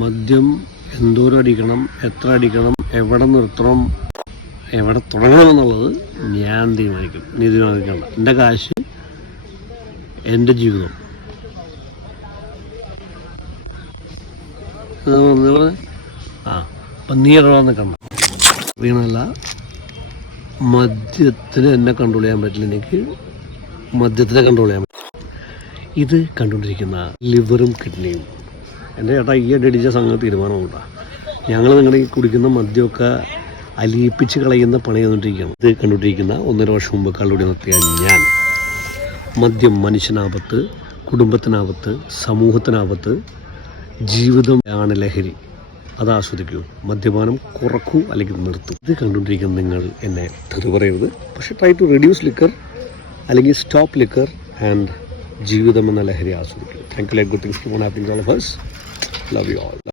മദ്യം എന്തോരം അടിക്കണം, എത്ര അടിക്കണം, എവിടെ നിർത്തണം, എവിടെ തുടങ്ങണമെന്നുള്ളത് ഞാൻ തീരുമാനിക്കും. നീ തീരുമാനിക്കണം. എൻ്റെ കാശ്, എൻ്റെ ജീവിതം. അപ്പം നീ എവിടെ നിൽക്കണം വീണല്ല. മദ്യത്തിന് എന്നെ കൺട്രോൾ ചെയ്യാൻ പറ്റില്ല, എനിക്ക് മദ്യത്തിനെ കൺട്രോൾ ചെയ്യാൻ പറ്റില്ല. ഇത് കണ്ടുകൊണ്ടിരിക്കുന്ന ലിവറും കിഡ്നിയും എൻ്റെ ചേട്ടാ ഈ അടിച്ച സംഗതി തീരുമാനമുണ്ടാ. ഞങ്ങൾ നിങ്ങളുടെ ഈ കുടിക്കുന്ന മദ്യമൊക്കെ അലിയിപ്പിച്ച് കളയുന്ന പണി തന്നിട്ടിരിക്കുകയാണ്. ഇത് കണ്ടുകൊണ്ടിരിക്കുന്ന 1.5 വർഷം മുമ്പ് കള്ളുടി നിർത്തിയ ഞാൻ, മദ്യം മനുഷ്യനാപത്ത്, കുടുംബത്തിനാപത്ത്, സമൂഹത്തിനാപത്ത്, ജീവിതം ആണ് ലഹരി. അത് ആസ്വദിക്കൂ. മദ്യപാനം കുറക്കൂ അല്ലെങ്കിൽ നിർത്തൂ. ഇത് കണ്ടുകൊണ്ടിരിക്കുന്ന നിങ്ങൾ എന്നെ തെറി പറയരുത്. പക്ഷേ ട്രൈ ടു റെഡ്യൂസ് ലിക്കർ അല്ലെങ്കിൽ സ്റ്റോപ്പ് ലിക്കർ ആൻഡ് ജീവിതം എന്ന ലഹരി ആസ്വദിക്കൂ. Thank you. Good things keep on happening to all of us. Love you all.